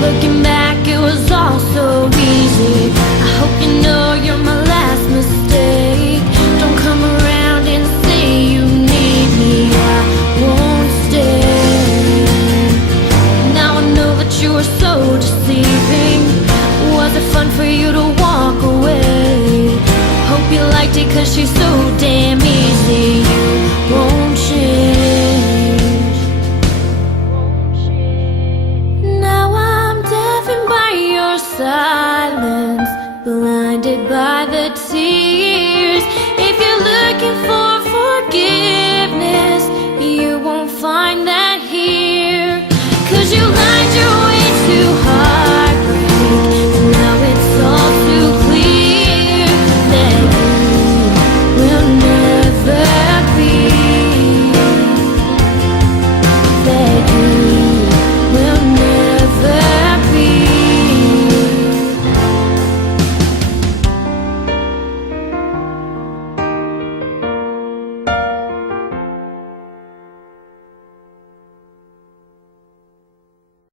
Looking back, it was all so easy. I hope you know you're my last mistake. Don't come around and say you need me, I won't stay. Now I know that you were so deceiving. Was it fun for you to walk away? Hope you liked it, 'cause she's so damn easy. You won't